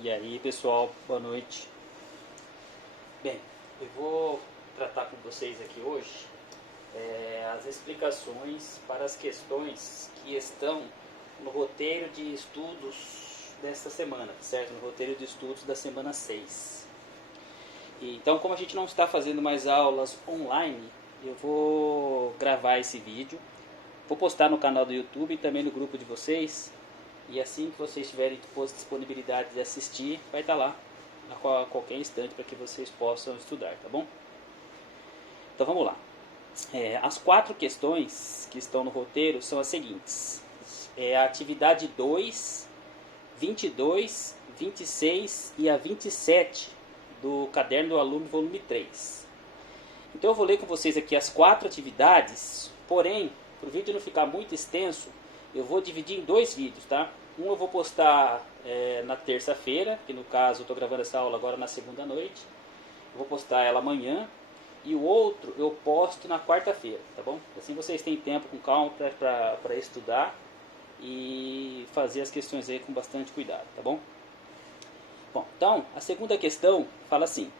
E aí, pessoal, boa noite. Bem, eu vou tratar com vocês aqui hoje as explicações para as questões que estão no roteiro de estudos desta semana, certo? No roteiro de estudos da semana 6. Então, como a gente não está fazendo mais aulas online, eu vou gravar esse vídeo, vou postar no canal do YouTube e também no grupo de vocês. E assim que vocês tiverem disponibilidade de assistir, vai estar lá a qualquer instante para que vocês possam estudar, tá bom? Então vamos lá. As 4 questões que estão no roteiro são as seguintes. A atividade 2, 22, 26 e a 27 do Caderno do Aluno, volume 3. Então eu vou ler com vocês aqui as 4 atividades, porém, para o vídeo não ficar muito extenso, eu vou dividir em 2 vídeos, tá? Um eu vou postar na terça-feira, que no caso eu estou gravando essa aula agora na segunda noite. Eu vou postar ela amanhã. E o outro eu posto na quarta-feira, tá bom? Assim vocês têm tempo com calma para estudar e fazer as questões aí com bastante cuidado, tá bom? Bom, então a segunda questão fala assim: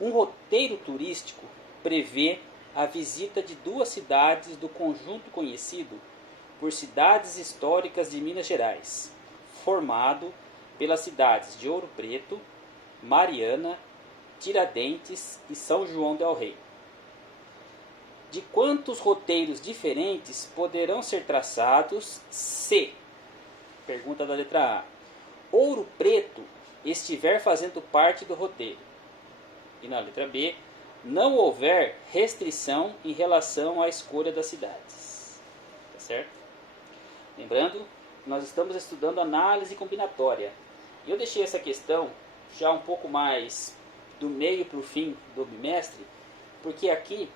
um roteiro turístico prevê a visita de 2 cidades do conjunto conhecido por Cidades Históricas de Minas Gerais, formado pelas cidades de Ouro Preto, Mariana, Tiradentes e São João del Rei. De quantos roteiros diferentes poderão ser traçados se, pergunta da letra A, Ouro Preto estiver fazendo parte do roteiro? E na letra B, não houver restrição em relação à escolha das cidades. Tá certo? Lembrando, nós estamos estudando análise combinatória. Eu deixei essa questão já um pouco mais do meio para o fim do bimestre, porque aqui,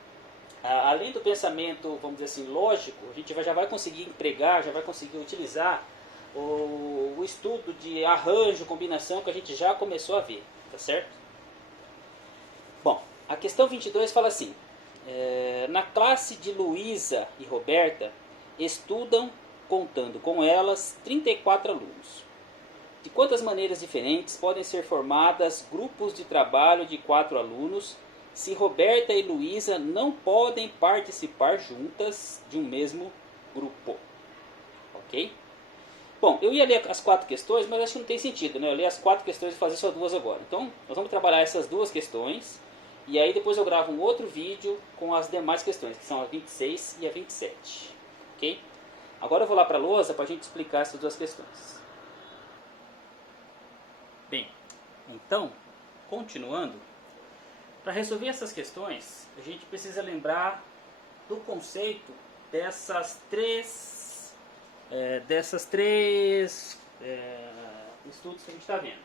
além do pensamento, vamos dizer assim, lógico, a gente já vai conseguir empregar, já vai conseguir utilizar o estudo de arranjo, combinação, que a gente já começou a ver, tá certo? Bom, a questão 22 fala assim: na classe de Luísa e Roberta, estudam, contando com elas, 34 alunos. De quantas maneiras diferentes podem ser formadas grupos de trabalho de 4 alunos se Roberta e Luísa não podem participar juntas de um mesmo grupo? Ok? Bom, eu ia ler as 4 questões, mas acho que não tem sentido, né? Eu ler as 4 questões e fazer só 2 agora. Então, nós vamos trabalhar essas 2 questões e aí depois eu gravo um outro vídeo com as demais questões, que são a 26 e a 27. Ok? Agora eu vou lá para a lousa para a gente explicar essas 2 questões. Bem, então, continuando, para resolver essas questões, a gente precisa lembrar do conceito dessas três estudos que a gente está vendo,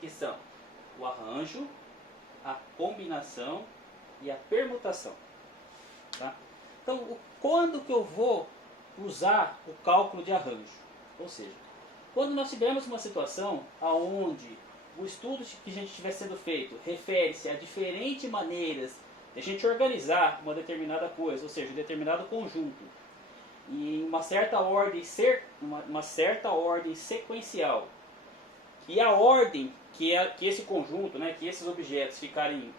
que são o arranjo, a combinação e a permutação. Tá? Então, quando que eu vou usar o cálculo de arranjo? Ou seja, quando nós tivermos uma situação onde o estudo que a gente estiver sendo feito refere-se a diferentes maneiras de a gente organizar uma determinada coisa, ou seja, um determinado conjunto, em uma certa ordem, uma certa ordem sequencial, e a ordem que esse conjunto, né, que esses objetos ficarem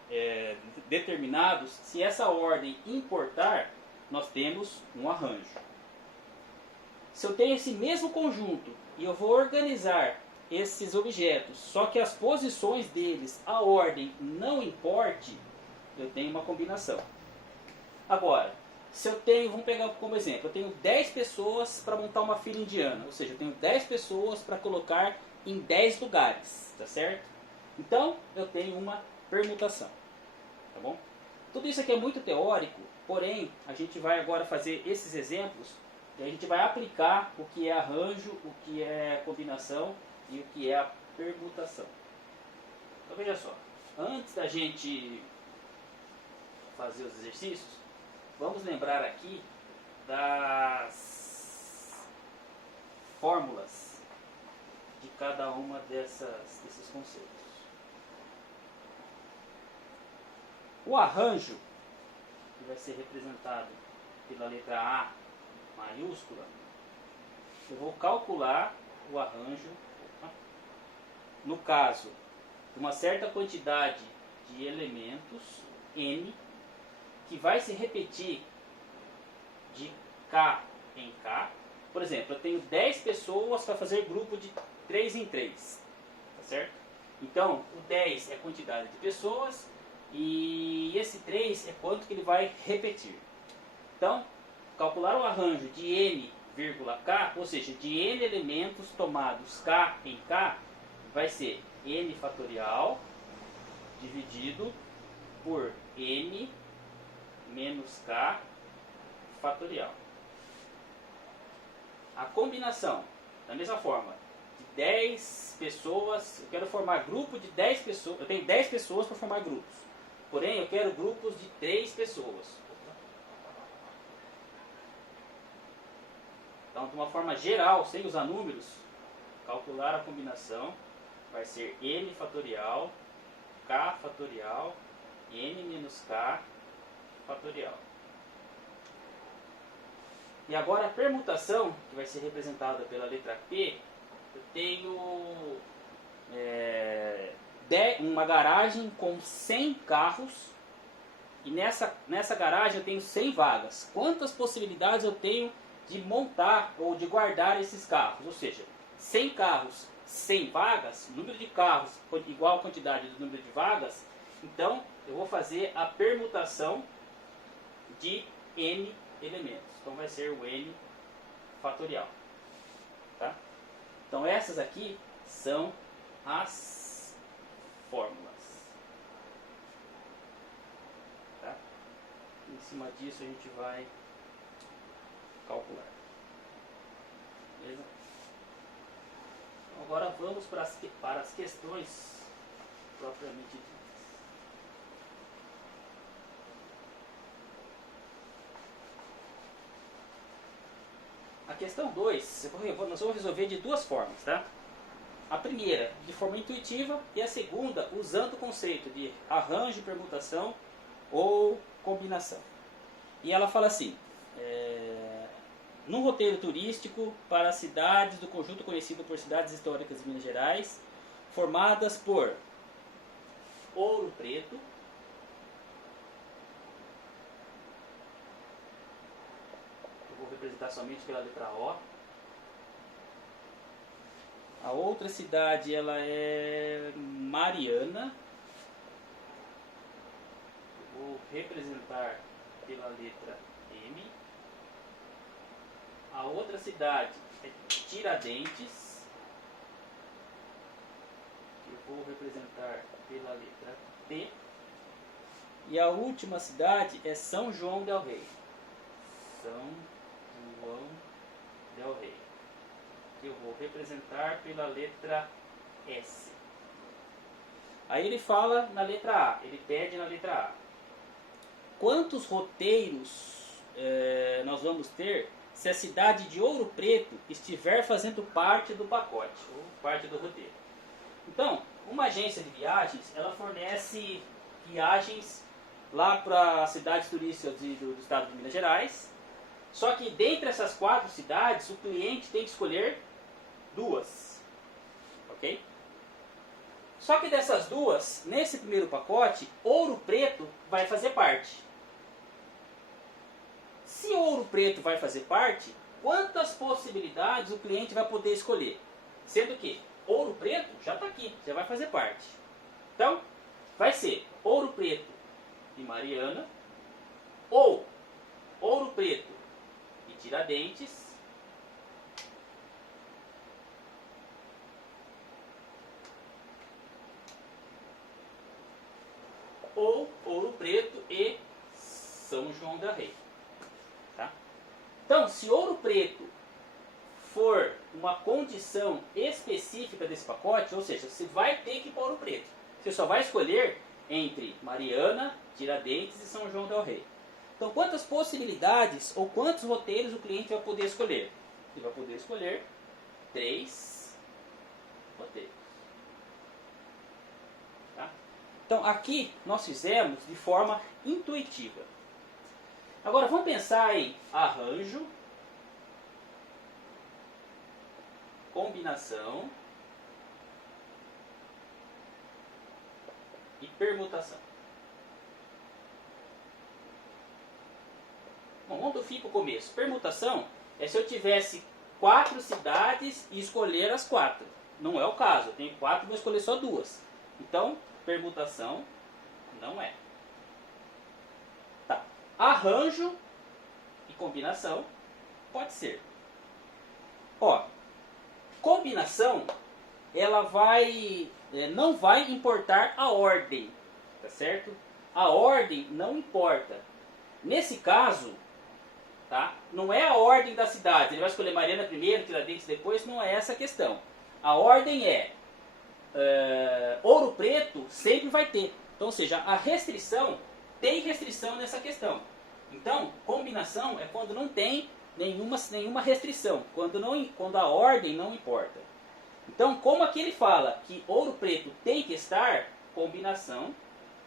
determinados, se essa ordem importar, nós temos um arranjo. Se eu tenho esse mesmo conjunto e eu vou organizar esses objetos, só que as posições deles, a ordem não importe, eu tenho uma combinação. Agora, se eu tenho, vamos pegar como exemplo, eu tenho 10 pessoas para montar uma fila indiana, ou seja, eu tenho 10 pessoas para colocar em 10 lugares, tá certo? Então, eu tenho uma permutação, tá bom? Tudo isso aqui é muito teórico, porém, a gente vai agora fazer esses exemplos e a gente vai aplicar o que é arranjo, o que é combinação e o que é a permutação. Então veja só, antes da gente fazer os exercícios, vamos lembrar aqui das fórmulas de cada uma desses conceitos. O arranjo, que vai ser representado pela letra A maiúscula, eu vou calcular o arranjo no caso de uma certa quantidade de elementos, N, que vai se repetir de K em K. Por exemplo, eu tenho 10 pessoas para fazer grupo de 3 em 3. Tá certo? Então, o 10 é a quantidade de pessoas e esse 3 é quanto que ele vai repetir. Então, calcular o arranjo de N, K, ou seja, de N elementos tomados K em K, vai ser N fatorial dividido por N menos K fatorial. A combinação, da mesma forma, de 10 pessoas, eu quero formar grupo de 10 pessoas, eu tenho 10 pessoas para formar grupos, porém eu quero grupos de 3 pessoas. Então, de uma forma geral, sem usar números, calcular a combinação vai ser N fatorial, K fatorial, N menos K fatorial. E agora a permutação, que vai ser representada pela letra P, eu tenho uma garagem com 100 carros e nessa garagem eu tenho 100 vagas. Quantas possibilidades eu tenho de montar ou de guardar esses carros? Ou seja, 100 carros, 100 vagas, número de carros igual a quantidade do número de vagas, então eu vou fazer a permutação de N elementos. Então vai ser o N fatorial. Tá? Então essas aqui são as fórmulas. Tá? Em cima disso a gente vai calcular. Beleza? Então agora vamos para as questões propriamente ditas. A questão 2, nós vamos resolver de duas formas, tá? A primeira, de forma intuitiva, e a segunda, usando o conceito de arranjo, permutação ou combinação. E ela fala assim, num roteiro turístico para as cidades do conjunto conhecido por cidades históricas de Minas Gerais, formadas por Ouro Preto, vou representar somente pela letra O. A outra cidade ela é Mariana. Vou representar pela letra M. A outra cidade é Tiradentes. Eu vou representar pela letra T. E a última cidade é São João del Rei. São João del Rei, que eu vou representar pela letra S. Aí ele fala na letra A, ele pede na letra A. Quantos roteiros nós vamos ter se a cidade de Ouro Preto estiver fazendo parte do pacote, ou parte do roteiro? Então, uma agência de viagens, ela fornece viagens lá para as cidades turísticas do estado de Minas Gerais. Só que dentre essas 4 cidades, o cliente tem que escolher 2. Ok? Só que dessas 2, nesse primeiro pacote, Ouro Preto vai fazer parte. Se Ouro Preto vai fazer parte, quantas possibilidades o cliente vai poder escolher? Sendo que Ouro Preto já está aqui, já vai fazer parte. Então, vai ser Ouro Preto e Mariana, ou Ouro Preto e Tiradentes, ou Ouro Preto e São João del Rei. Tá? Então, se Ouro Preto for uma condição específica desse pacote, ou seja, você vai ter que ir para Ouro Preto. Você só vai escolher entre Mariana, Tiradentes e São João del Rei. Então, quantas possibilidades ou quantos roteiros o cliente vai poder escolher? Ele vai poder escolher 3 roteiros. Tá? Então, aqui nós fizemos de forma intuitiva. Agora, vamos pensar em arranjo, combinação e permutação. Bom, vamos do fim para o começo. Permutação é se eu tivesse 4 cidades e escolher as 4. Não é o caso, eu tenho 4 e vou escolher só 2. Então, permutação não é. Tá. Arranjo e combinação pode ser. Ó, combinação, ela não vai importar a ordem, tá certo? A ordem não importa. Nesse caso, tá? Não é a ordem das cidades. Ele vai escolher Mariana primeiro, Tiradentes depois, não é essa a questão. A ordem é Ouro Preto sempre vai ter. Então, ou seja, a restrição, tem restrição nessa questão. Então, combinação é quando não tem nenhuma restrição, quando a ordem não importa. Então, como aqui ele fala que Ouro Preto tem que estar, combinação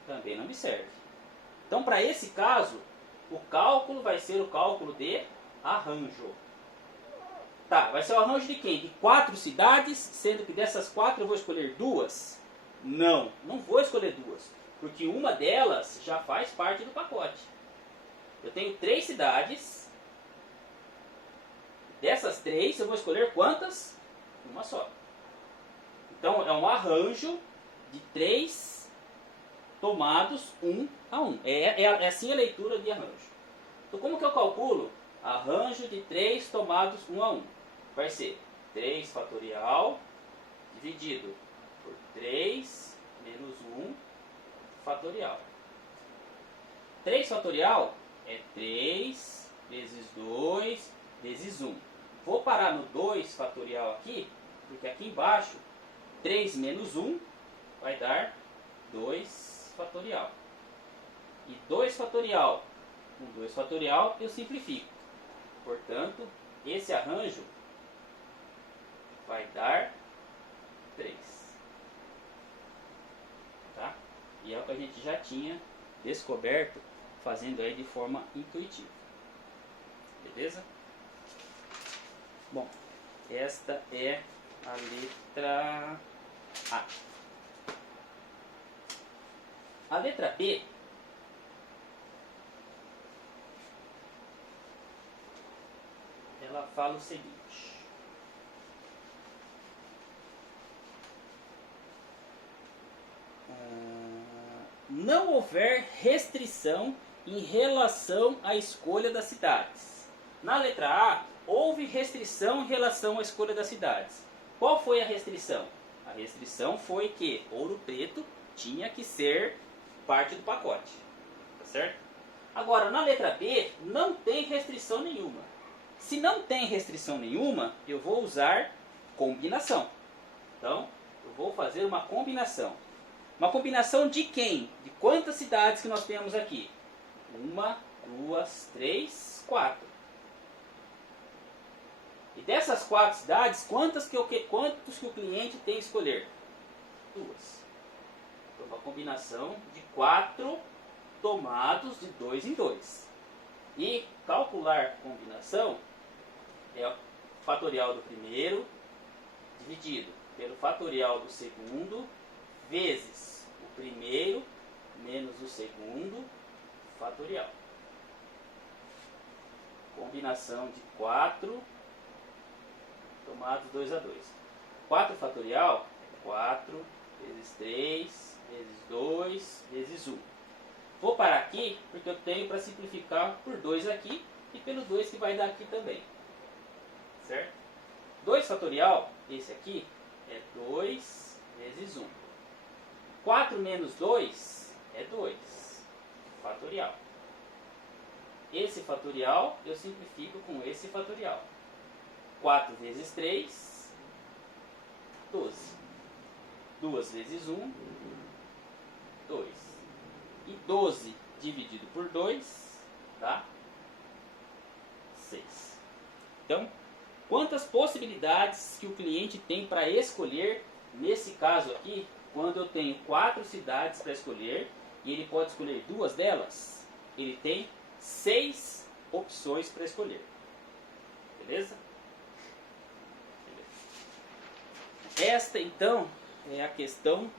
também não me serve. Então, para esse caso, o cálculo vai ser o cálculo de arranjo. Tá, vai ser o arranjo de quem? De 4 cidades, sendo que dessas 4 eu vou escolher 2? Não, não vou escolher 2, porque uma delas já faz parte do pacote. Eu tenho 3 cidades. Dessas 3 eu vou escolher quantas? Uma só. Então é um arranjo de 3 tomados 1 a 1. É assim a leitura de arranjo. Então como que eu calculo? Arranjo de 3 tomados 1 a 1. Vai ser 3 fatorial dividido por 3 menos 1 fatorial. 3 fatorial é 3 vezes 2 vezes 1. Vou parar no 2 fatorial aqui, porque aqui embaixo 3 menos 1 vai dar 2 fatorial. E 2 fatorial com 2 fatorial eu simplifico. Portanto, esse arranjo vai dar 3. Tá? E é o que a gente já tinha descoberto fazendo aí de forma intuitiva. Beleza? Bom, esta é a letra A. A letra B ela fala o seguinte: não houver restrição em relação à escolha das cidades. Na letra A, houve restrição em relação à escolha das cidades. Qual foi a restrição? A restrição foi que Ouro Preto tinha que ser parte do pacote. Tá certo? Agora, na letra B, não tem restrição nenhuma. Se não tem restrição nenhuma, eu vou usar combinação. Então, eu vou fazer uma combinação. Uma combinação de quem? De quantas cidades que nós temos aqui? 1, 2, 3, 4. E dessas 4 cidades, quantos que o cliente tem que escolher? 2. Então, uma combinação de 4 tomados de 2 em 2. E calcular combinação é o fatorial do primeiro dividido pelo fatorial do segundo vezes o primeiro menos o segundo fatorial. Combinação de 4 tomados 2 a 2. 4 fatorial é 4 vezes 3 vezes 2 vezes 1. Vou parar aqui porque eu tenho para simplificar por 2 aqui e pelo 2 que vai dar aqui também. Certo? 2 fatorial, esse aqui, é 2 vezes 1. 4 menos 2 é 2 fatorial. Esse fatorial eu simplifico com esse fatorial. 4 vezes 3, 12. 2 vezes 1, 2. E 12 dividido por 2 dá 6. Então, quantas possibilidades que o cliente tem para escolher, nesse caso aqui, quando eu tenho 4 cidades para escolher, e ele pode escolher 2 delas, ele tem 6 opções para escolher. Beleza? Esta, então, é a questão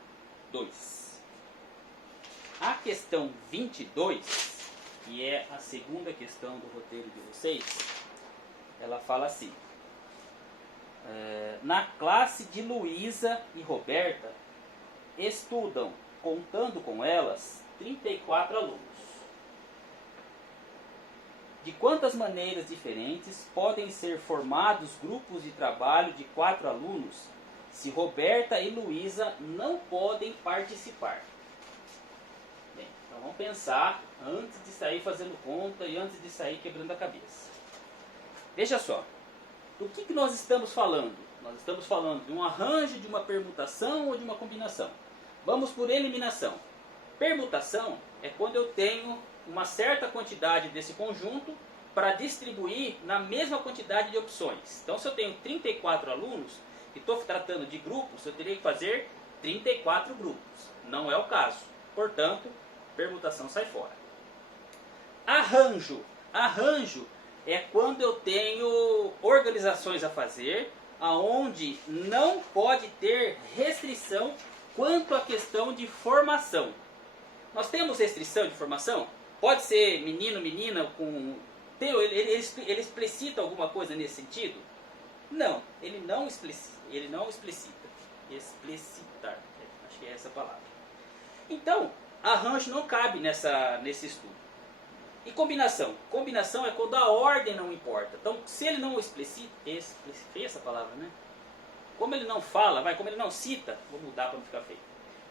2. A questão 22, que é a segunda questão do roteiro de vocês, ela fala assim: na classe de Luísa e Roberta, estudam, contando com elas, 34 alunos. De quantas maneiras diferentes podem ser formados grupos de trabalho de 4 alunos se Roberta e Luísa não podem participar? Bem, então vamos pensar antes de sair fazendo conta e antes de sair quebrando a cabeça. Veja só, do que nós estamos falando? Nós estamos falando de um arranjo, de uma permutação ou de uma combinação? Vamos por eliminação. Permutação é quando eu tenho uma certa quantidade desse conjunto para distribuir na mesma quantidade de opções. Então, se eu tenho 34 alunos e estou tratando de grupos, eu teria que fazer 34 grupos. Não é o caso. Portanto, permutação sai fora. Arranjo. Arranjo é quando eu tenho organizações a fazer, aonde não pode ter restrição quanto à questão de formação. Nós temos restrição de formação? Pode ser menino, menina, com... Ele explicita alguma coisa nesse sentido? Não, ele não explicita. Explicitar, acho que é essa a palavra. Então, arranjo não cabe nesse estudo. E combinação? Combinação é quando a ordem não importa. Então, se ele não explicita, essa palavra, né? Como ele não fala, como ele não cita, vou mudar para não ficar feio.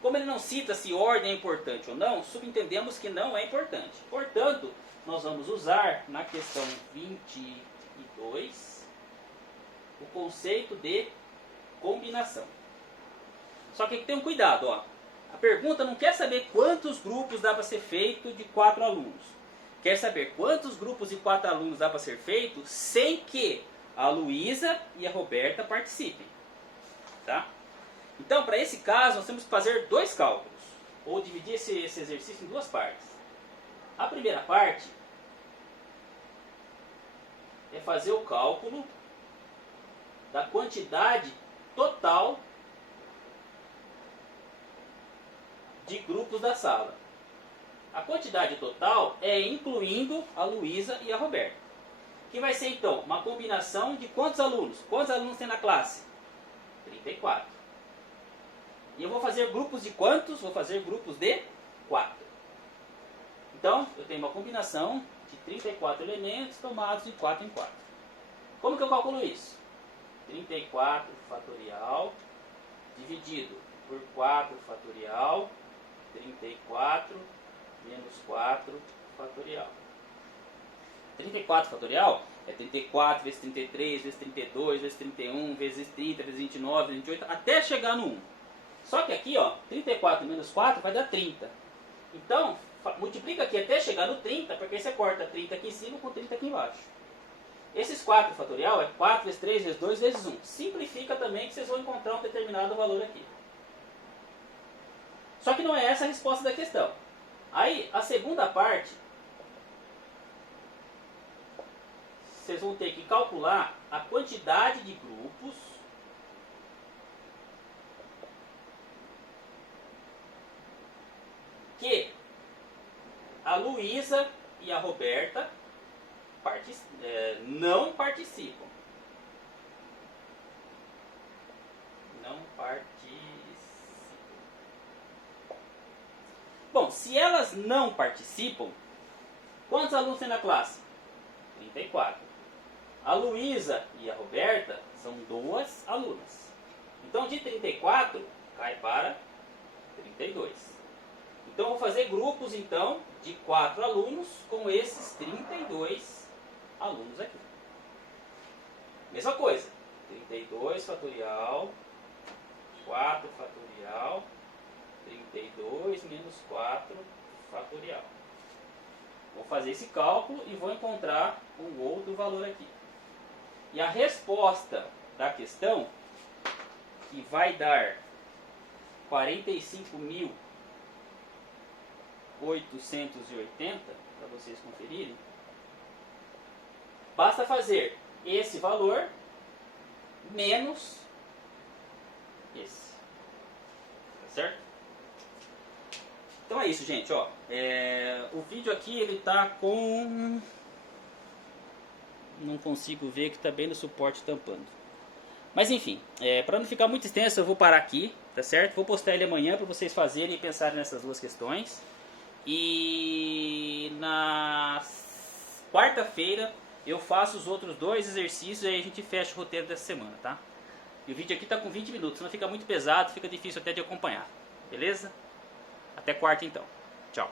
Como ele não cita se ordem é importante ou não, subentendemos que não é importante. Portanto, nós vamos usar na questão 22 o conceito de combinação. Só que tem um cuidado, ó. A pergunta não quer saber quantos grupos dá para ser feito de 4 alunos. Quer saber quantos grupos de 4 alunos dá para ser feito sem que a Luísa e a Roberta participem. Tá? Então, para esse caso, nós temos que fazer 2 cálculos, ou dividir esse exercício em 2 partes. A primeira parte é fazer o cálculo da quantidade total de grupos da sala. A quantidade total é incluindo a Luísa e a Roberta, que vai ser então uma combinação de quantos alunos? Quantos alunos tem na classe? 34. E eu vou fazer grupos de quantos? Vou fazer grupos de 4. Então, eu tenho uma combinação de 34 elementos tomados de 4 em 4. Como que eu calculo isso? 34 fatorial dividido por 4 fatorial, 34 menos 4 fatorial. 34 fatorial é 34 vezes 33, vezes 32, vezes 31, vezes 30, vezes 29, vezes 28, até chegar no 1. Só que aqui, ó, 34 menos 4 vai dar 30. Então, multiplica aqui até chegar no 30, porque aí você corta 30 aqui em cima com 30 aqui embaixo. Esses 4 fatorial é 4 vezes 3 vezes 2 vezes 1. Simplifica também que vocês vão encontrar um determinado valor aqui. Só que não é essa a resposta da questão. Aí, a segunda parte, vocês vão ter que calcular a quantidade de grupos que a Luísa e a Roberta não participam. Não participam. Bom, se elas não participam, quantos alunos tem na classe? 34. A Luísa e a Roberta são 2 alunas. Então, de 34, cai para 32. Então, eu vou fazer grupos, então, de 4 alunos com esses 32 alunos aqui. Mesma coisa. 32 fatorial, 4 fatorial, 32 menos 4 fatorial. Vou fazer esse cálculo e vou encontrar um outro valor aqui. E a resposta da questão, que vai dar 45.880, para vocês conferirem, basta fazer esse valor menos esse. Tá certo? Então é isso, gente, ó. O vídeo aqui ele tá com... Não consigo ver que tá bem no suporte tampando. Mas enfim, para não ficar muito extenso eu vou parar aqui, tá certo? Vou postar ele amanhã para vocês fazerem e pensarem nessas duas questões. E na quarta-feira eu faço os outros 2 exercícios e aí a gente fecha o roteiro dessa semana, tá? E o vídeo aqui tá com 20 minutos, não fica muito pesado, fica difícil até de acompanhar. Beleza? Até quarta então. Tchau.